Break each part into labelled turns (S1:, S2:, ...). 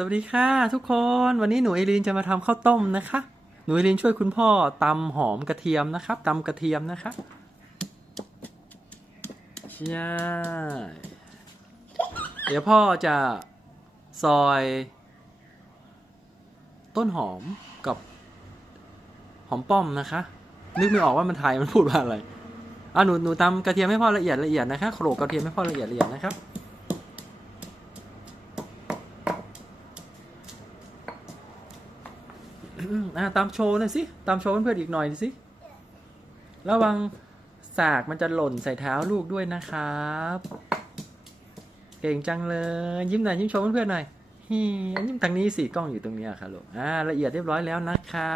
S1: สวัสดีค่ะทุกคนวันนี้หนูเอลีนจะมาทำข้าวต้มนะคะ หนูเอลีนช่วยคุณพ่อตำหอมกระเทียมนะครับตำกระเทียมนะคะใช่เดี๋ยวพ่อจะซอย ต้นหอมกับ หอมป้อมนะคะ นึกไม่ออกว่ามันไทยมันพูดว่าอะไรอะหนูหนูตำกระเทียมให้พ่อละเอียดละเอียดนะคะโขลกกระเทียมให้พ่อละเอียดละเอียดนะครับ อืมอะตามโชว์หน่อยสิ ตามโชว์เพื่อนๆอีกหน่อยสิ ระวังสากมันจะหล่นใส่เท้าลูกด้วยนะครับ เก่งจังเลย ยิ้มหน่อยยิ้มโชว์เพื่อนๆหน่อยฮียิ้มทางนี้สิกล้องอยู่ตรงนี้ยค่ะลูก อ่า ละเอียดเรียบร้อยแล้วนะคะ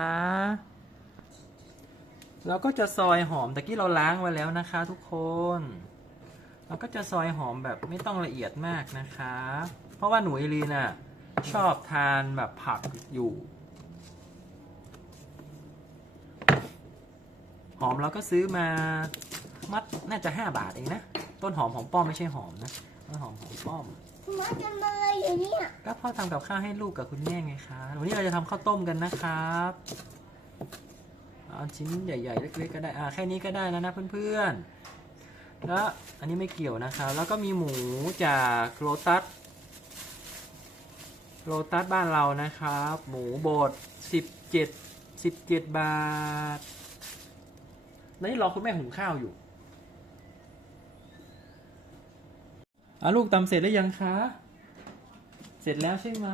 S1: เราก็จะซอยหอมตะกี้เราล้างไว้แล้วนะคะ ทุกคน เราก็จะซอยหอมแบบไม่ต้องละเอียดมากนะคะ เพราะว่าหนูเอลีนอะชอบทานแบบผักอยู่ อมเราก็ซื้อมามัดน่าจะห้าบาทเองนะ ต้นหอมหอมป้อมไม่ใช่หอมนะต้นหอมหอมป้อม
S2: มาทำอะไรอยู่เนี่ย
S1: ก็พ่อทำกับข้าวให้ลูกกับคุณแม่ไงคะวันนี้เราจะทำข้าวต้มกันนะครับเอาชิ้นใหญ่ๆเล็กๆก็ได้อ่าแค่นี้ก็ได้แล้วนะเพื่อนๆแล้วอันนี้ไม่เกี่ยวนะครับ แล้วก็มีหมูจากโลตัสโลตัสบ้านเรานะครับ หมูบด17 17 บาท นี่รอคุณแม่หุงข้าวอยู่อาลูกตำเสร็จแล้วยังคะ เสร็จแล้วใช่ไหม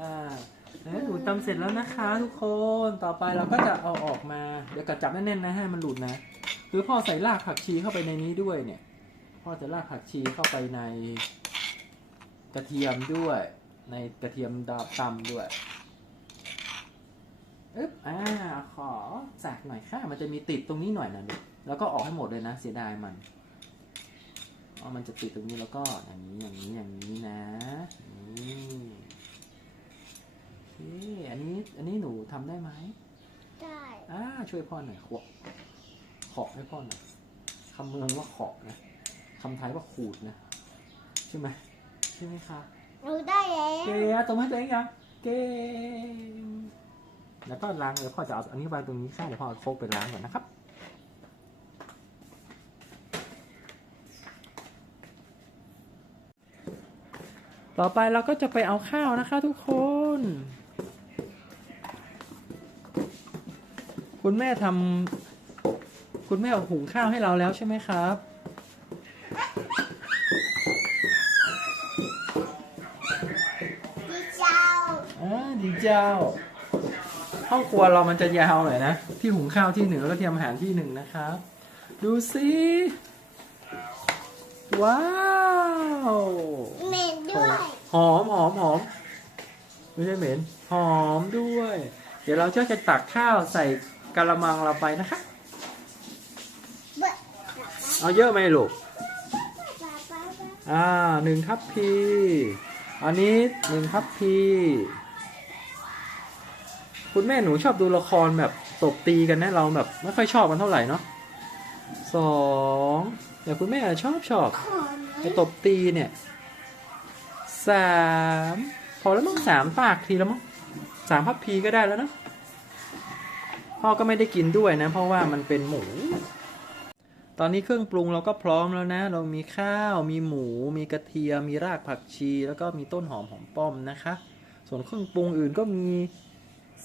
S1: อ่าหนูตำเสร็จแล้วนะคะ ทุกคน ต่อไปเราก็จะเอาออกมา เดี๋ยวกระจับแน่นๆนะให้มันหลุดนะ คือพ่อใส่รากผักชีเข้าไปในนี้ด้วยเนี่ย พ่อจะรากผักชีเข้าไปในกระเทียมด้วย ในกระเทียมดาบตำด้วย อึ๊บอ่าขอสากหน่อยค่ะ มันจะมีติดตรงนี้หน่อยนะลูกแล้วก็ออกให้หมดเลยนะ เสียดายมันอ๋อมันจะติดตรงนี้แล้วก็อย่างนี้อย่างนี้อย่างนี้นะนี่โอเคอันนี้อันนี้หนูทำได้ไหม
S2: ได้
S1: อ่าช่วยพ่อหน่อยขวบขอบให้พ่อหน่อยคำเมืองว่าขอบนะคำไทยว่าขูดนะใช่ไหมใช่ไหมครับ
S2: หนูได้แล้ว
S1: เก่งอะตรงให้ตัวเองยังเก่ง แล้วก็ล้างเดี๋ยวพ่อจะเอาอันนี้วางตรงนี้ข้างเดี๋ยวพ่อเอาโคกไปล้างก่อนนะครับ ต่อไปเราก็จะไปเอาข้าวนะคะทุกคน คุณแม่ทำคุณแม่เอาหุงข้าวให้เราแล้วใช่ไหมครับ
S2: พี่เจ้า
S1: อ่าดีเจ้า ห้องครัวเรามันจะยาวหน่อยนะ ที่หุงข้าวที่หนึ่งแล้วก็เตรียมอาหารที่หนึ่งนะครับ ดูสิว้าว
S2: เหม็นด้วย
S1: หอมหอมหอมไม่ใช่เหม็น หอมด้วย เดี๋ยวเราจะจะตักข้าวใส่กระมังเราไปนะคะ
S2: เบ้อ
S1: เอาเยอะไหมลูก
S2: ป๊าป๊าป๊า
S1: อ่าหนึ่งทัพพี อันนี้หนึ่งทัพพี คุณแม่หนูชอบดูละครแบบตบตีกันนะเราแบบไม่ค่อยชอบกันเท่าไหร่เนาะสองแต่คุณแม่ชอบชอบ
S2: ขอไหม
S1: ไอ้ตบตีเนี่ยสามพอแล้วมั้งสามปากทีแล้วมั้งสามพับพีก็ได้แล้วเนอะพ่อก็ไม่ได้กินด้วยนะ เพราะว่ามันเป็นหมู ตอนนี้เครื่องปรุงเราก็พร้อมแล้วนะ เรามีข้าว มีหมู มีกระเทียม มีรากผักชี แล้วก็มีต้นหอมหอมป้อมนะคะ ส่วนเครื่องปรุงอื่นก็มี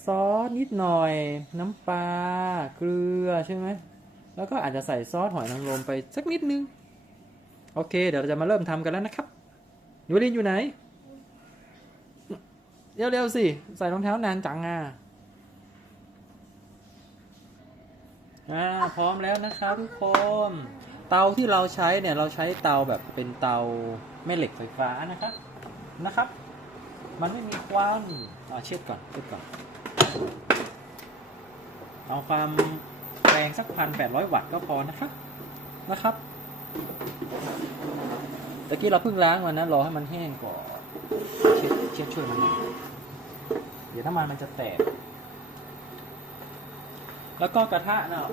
S1: ซอสนิดหน่อย น้ำปลาเกลือใช่ไหมแล้วก็อาจจะใส่ซอสหอยนางรมไปสักนิดนึง โอเค เดี๋ยวเราจะมาเริ่มทำกันแล้วนะครับยูรินอยู่ไหนเร็วๆสิใส่รองเท้านานจังอะอ่าพร้อมแล้วนะครับทุกคนเตาที่เราใช้เนี่ยเราใช้เตาแบบเป็นเตาแม่เหล็กไฟฟ้านะครับนะครับ มันไม่มีควันอ่าเช็ดก่อนเช็ดก่อน เอาความแรงสักพันแปดร้อยวัตต์ก็พอนะครับนะครับตะกี้เราเพิ่งล้างมันนะรอให้มันแห้งก่อนเช็ดเช็ดช่วยมันหน่อยเดี๋ยวน้ำมันมันจะแตก แล้วก็กระทะเนาะ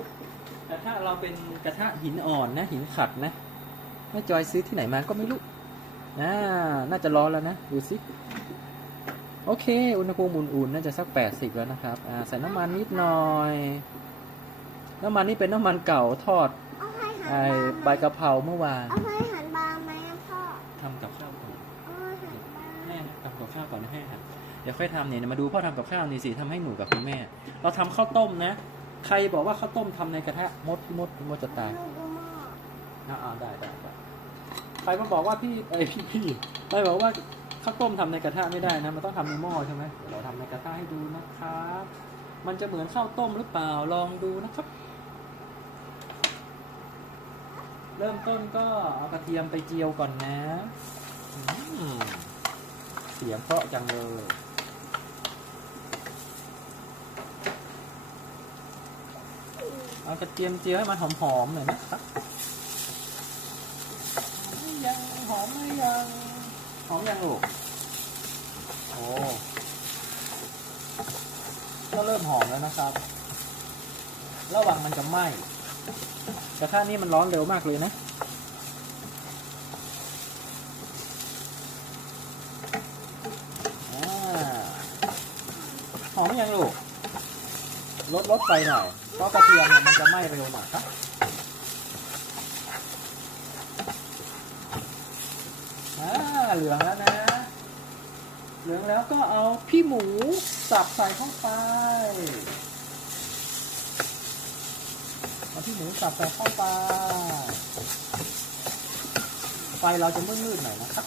S1: กระทะเราเป็นกระทะหินอ่อนนะ หินขัดนะแม่จอยซื้อที่ไหนมาก็ไม่รู้อ่าน่าจะร้อนแล้วนะ ดูสิ โอเค อุณหภูมิอุ่นๆน่าจะสัก 80 แล้วนะครับอ่าใส่น้ำมันนิดหน่อย น้ำมันนี่เป็นน้ำมันเก่าทอด
S2: เอาให้หัน
S1: ไอ้
S2: บาง
S1: ใบกะเพราเมื่อวาน
S2: เอาให้หันบางไหมอะพ่อ
S1: ทำกับข้าวก่อน
S2: เอาให้หันบาง
S1: แม่ทำกับข้าวก่อนนะแม่ครับเดี๋ยวค่อยทำเนี่ยมาดูพ่อทำกับข้าวนี่สิทำให้หนูกับคุณแม่ เราทำข้าวต้มนะ ใครบอกว่าข้าวต้มทำในกระทะมดพี่มดพี่มดจะตาย
S2: ลูกดูหม้อ
S1: อ่าได้ได้ได้ใครมาบอกว่าพี่เอ้ยพี่พี่ใครบอกว่า ข้าวต้มทำในกระทะไม่ได้นะ มันต้องทำในหม้อใช่ไหมเราทำในกระทะให้ดูนะครับ มันจะเหมือนข้าวต้มหรือเปล่าลองดูนะครับ เริ่มต้นก็เอากระเทียมไปเจียวก่อนนะเสียงเพราะจังเลยเอากระเทียมเจียวให้มันหอมๆหน่อยนะครับยังหอมไหมยัง หอมยังลูกโอ้ก็เริ่มหอมแล้วนะครับ ระหวังมันจะไหม้กระทะนี่มันร้อนเร็วมากเลยนะหอมยังลูกลดลดไปหน่อยเพราะกระเทียมเนี่ยมันจะไหม้เร็วหน่อยครับ อ่า เหลืองแล้วนะ เหลืองแล้วก็เอาพี่หมูสับใส่เข้าไปเอาพี่หมูสับใส่เข้าไปไฟเราจะมืดๆหน่อยนะครับ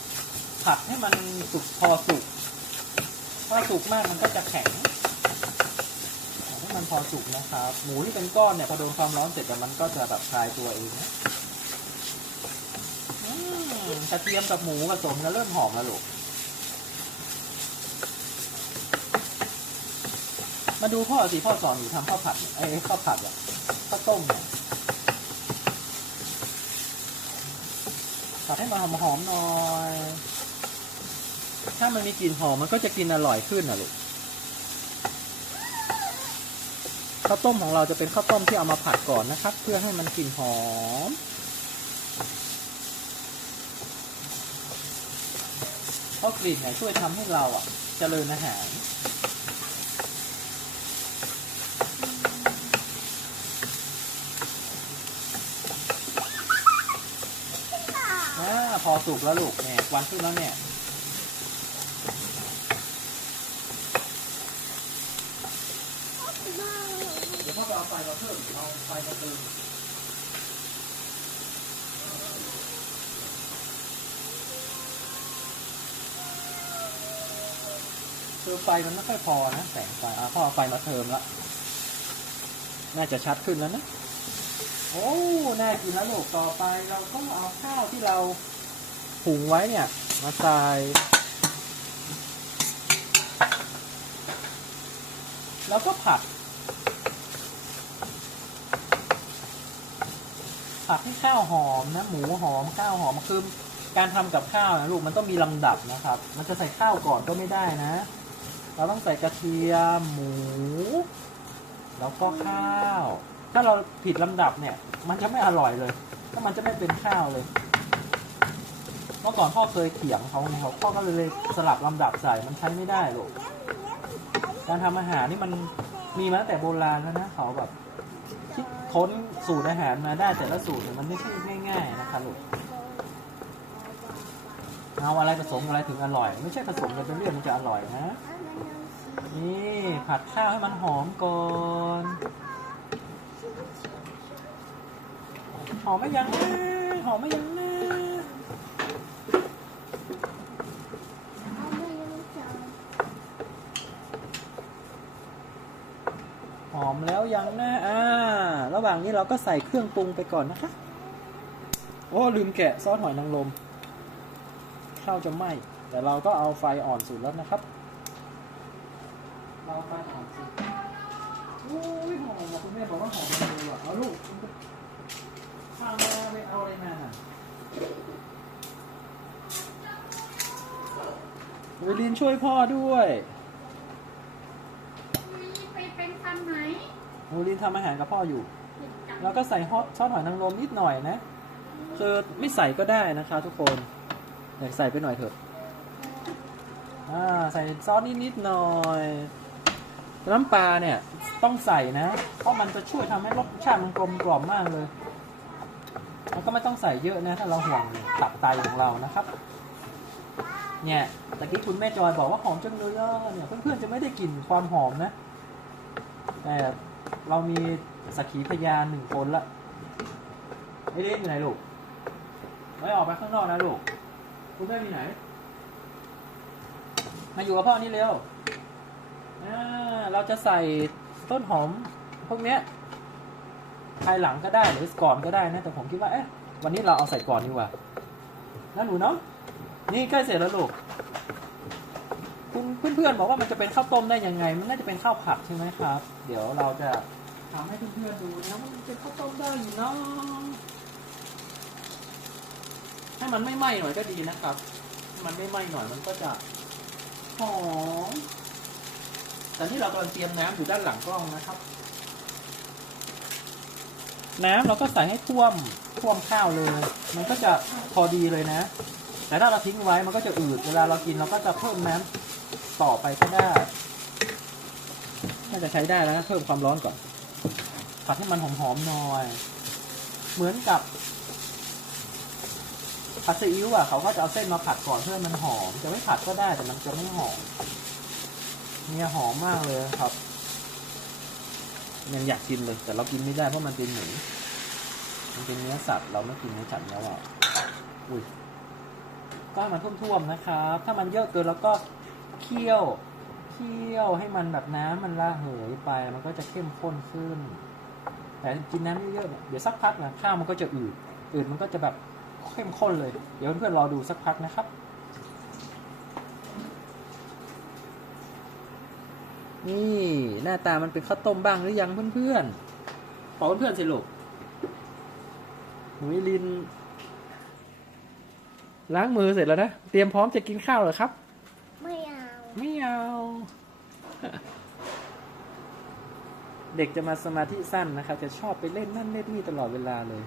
S1: ผัดให้มันสุกพอสุกถ้าสุกมากมันก็จะแข็งให้มันพอสุกนะครับ หมูที่เป็นก้อนเนี่ยพอโดนความร้อนเสร็จแล้วมันก็จะแบบคลายตัวเองนะ กระเทียมกับหมูผสมกันเริ่มหอมแล้วลูก มาดูพ่อสิพ่อสอนหนูทำข้าวผัดเนี่ยเอ้ข้าวผัดอะข้าวต้มเนี่ยผัดให้มันหอมๆหน่อย ถ้ามันมีกลิ่นหอมมันก็จะกินอร่อยขึ้นอะลูกข้าวต้มของเราจะเป็นข้าวต้มที่เอามาผัดก่อนนะครับ เพื่อให้มันกลิ่นหอม เพราะกลิ่นเนี่ยช่วยทำให้เราอะเจริญอาหารอ่าพอสุกแล้วลูกเนี่ยวันขึ้นแล้วเนี่ยเดี๋ยวพ่อไปเอาไฟมาเพิ่มเอาไฟมาเติม คือไฟมันไม่ค่อยพอนะแสงไฟอะพ่อเอาไฟมาเติมละน่าจะชัดขึ้นแล้วนะ โอ้ น่ากินแล้วลูกต่อไปเราก็เอาข้าวที่เราหุงไว้เนี่ย มาใส่แล้วก็ผัด ผัดให้ข้าวหอมนะ หมูหอมข้าวหอมคือการทำกับข้าวนะลูกมันต้องมีลำดับนะครับ มันจะใส่ข้าวก่อนก็ไม่ได้นะ เราต้องใส่กระเทียมหมู แล้วก็ข้าว ถ้าเราผิดลำดับเนี่ย มันจะไม่อร่อยเลย ถ้ามันจะไม่เป็นข้าวเลย เมื่อก่อนพ่อเคยเถียงเขาไงเขาพ่อก็เลยสลับลำดับใส่มันใช้ไม่ได้ลูกการทำอาหารนี่มันมีมาตั้งแต่โบราณแล้วนะเขาแบบคิดค้นสูตรอาหารมาได้แต่ละสูตรมันไม่ใช่ง่าย ๆ นะคะลูกเอาอะไรผสมอะไรถึงอร่อย ไม่ใช่ผสมกันเป็นเรื่องมันจะอร่อยนะ นี่ผัดข้าวให้มันหอมก่อน หอมไหมยังนะหอมไหมยังนะหอมแล้วยังนะอ่า ระหว่างนี้เราก็ใส่เครื่องปรุงไปก่อนนะคะ โอ้ลืมแกะซอสหอยนางรมข้าวจะไหม้แต่เราก็เอาไฟอ่อนสุดแล้วนะครับ เราไฟอ่อนสุดโอ้ยหอมอะคุณแม่บอกว่าหอมจังเลยอะเอาลูกข้าวมาไปเอาอะไรมาน่ะเวลินช่วยพ่อด้วย
S3: ไปเป็นฟันไหม
S1: เวลินทำอาหารกับพ่ออยู่
S3: ผิดจัง
S1: แล้วก็ใส่ฮอตซอสหอยนางรมนิดหน่อยนะคือไม่ใส่ก็ได้นะคะ ทุกคนเดี๋ยวใส่ไปหน่อยเถอะอ่าใส่ซอสนิดๆหน่อย น้ำปลาเนี่ยต้องใส่นะ เพราะมันจะช่วยทำให้รสชาติมันกลมกล่อมมากเลย แล้วก็ไม่ต้องใส่เยอะนะถ้าเราห่วงตับไตของเรานะครับ เนี่ยตะกี้คุณแม่จอยบอกว่าหอมจังเลยอะเนี่ยเพื่อนๆจะไม่ได้กลิ่นความหอมนะ แต่เรามีสักขีพยานหนึ่งคนละไอ้เล่นอยู่ไหนลูกไม่ออกไปข้างนอกนะลูกคุณแม่มีไหน มาอยู่กับพ่อนี่เร็ว เราจะใส่ต้นหอมพวกเนี้ยภายหลังก็ได้หรือก่อนก็ได้นะแต่ผมคิดว่าเอ๊ะวันนี้เราเอาใส่ก่อนดีกว่านะหนูเนาะนี่ใกล้เสร็จแล้วลูกคุณเพื่อนๆบอกว่ามันจะเป็นข้าวต้มได้ยังไง มันน่าจะเป็นข้าวผัดใช่ไหมครับ เดี๋ยวเราจะทำให้เพื่อนๆดูนะว่ามันเป็นข้าวต้มได้อยู่เนาะให้มันไม่ไหม้หน่อยก็ดีนะครับ มันไม่ไหม้หน่อยมันก็จะหอม แต่ที่เรากำลังเตรียมน้ำอยู่ด้านหลังกล้องนะครับ น้ำเราก็ใส่ให้ท่วมท่วมข้าวเลย มันก็จะพอดีเลยนะ แต่ถ้าเราทิ้งไว้มันก็จะอืด เวลาเรากินเราก็จะเพิ่มน้ำต่อไปก็ได้น่าจะใช้ได้แล้วนะเพิ่มความร้อนก่อนผัดให้มันหอมๆหน่อย เหมือนกับผัดซีอิ๊วอะเขาก็จะเอาเส้นมาผัดก่อนเพื่อให้มันหอม จะไม่ผัดก็ได้แต่มันจะไม่หอม เนี่ยหอมมากเลยครับยังอยากกินเลย แต่เรากินไม่ได้เพราะมันเป็นหมูมันเป็นเนื้อสัตว์เราไม่กินเนื้อสัตว์เนื้อเราอุ้ยก็มันท่วมๆนะครับ ถ้ามันเยอะเกินแล้วก็เคี่ยวเคี่ยวให้มันแบบน้ำมันระเหยไปมันก็จะเข้มข้นขึ้น แต่กินน้ำเยอะๆเนี่ยเดี๋ยวสักพักนะข้าวมันก็จะอืดอืดมันก็จะแบบเข้มข้นเลย เดี๋ยวเพื่อนๆรอดูสักพักนะครับ นี่หน้าตามันเป็นข้าวต้มบ้างหรือยังเพื่อนๆบอกเพื่อนๆสิลูกหนูลิน ล้างมือเสร็จแล้วนะ เตรียมพร้อมจะกินข้าวเหรอครับ
S2: ไม่เอา
S1: ไม่เอา เด็กจะมาสมาธิสั้นนะครับ จะชอบไปเล่นนั่นเล่นนี่ตลอดเวลาเลย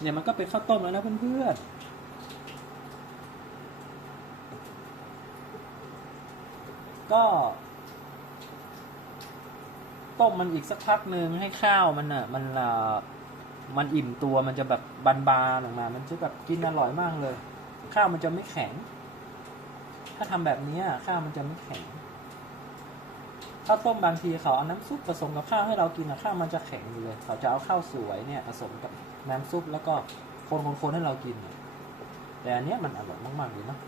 S1: เนี่ยมันก็เป็นข้าวต้มแล้วนะเพื่อนๆ ก็ต้มมันอีกสักพักหนึ่งให้ข้าวมันอะ มันอะมันอิ่มตัวมันจะแบบบานๆออกมา มันจะแบบกินอร่อยมากเลย ข้าวมันจะไม่แข็ง ถ้าทำแบบนี้อะข้าวมันจะไม่แข็งข้าวต้มบางทีเขาเอาน้ำซุปผสมกับข้าวให้เรากินอะข้าวมันจะแข็งอยู่เลย เขาจะเอาข้าวสวยเนี่ยผสมกับน้ำซุปแล้วก็คนๆให้เรากินแต่อันเนี้ยมันอร่อยมากๆเลยเนาะ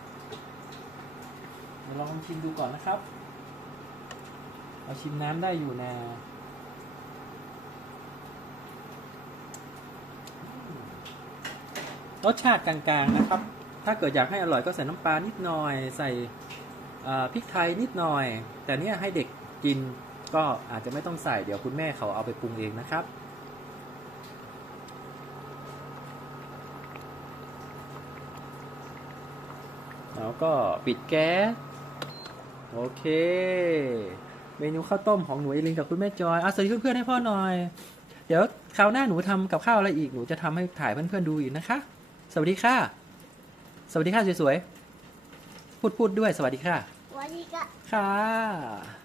S1: ดี๋ยวลองชิมดูก่อนนะครับเราชิมน้ำได้อยู่นะรสชาติกลางๆนะครับ ถ้าเกิดอยากให้อร่อยก็ใส่น้ำปลานิดหน่อย ใส่พริกไทยนิดหน่อย แต่เนี่ยให้เด็กกินก็อาจจะไม่ต้องใส่เดี๋ยวคุณแม่เขาเอาไปปรุงเองนะครับแล้วก็ปิดแก๊ส โอเค เมนูข้าวต้มของหนูเอลินกับคุณแม่จอยเอาสวัสดีเพื่อนๆให้พ่อหน่อย เดี๋ยวคราวหน้าหนูทำกับข้าวอะไรอีกหนูจะทำให้ถ่ายเพื่อนๆดูอีกนะคะ สวัสดีค่ะ สวัสดีค่ะสวยๆพูดพูดด้วยสวัสดีค่ะ
S2: วันนี้ก็
S1: ค่ะ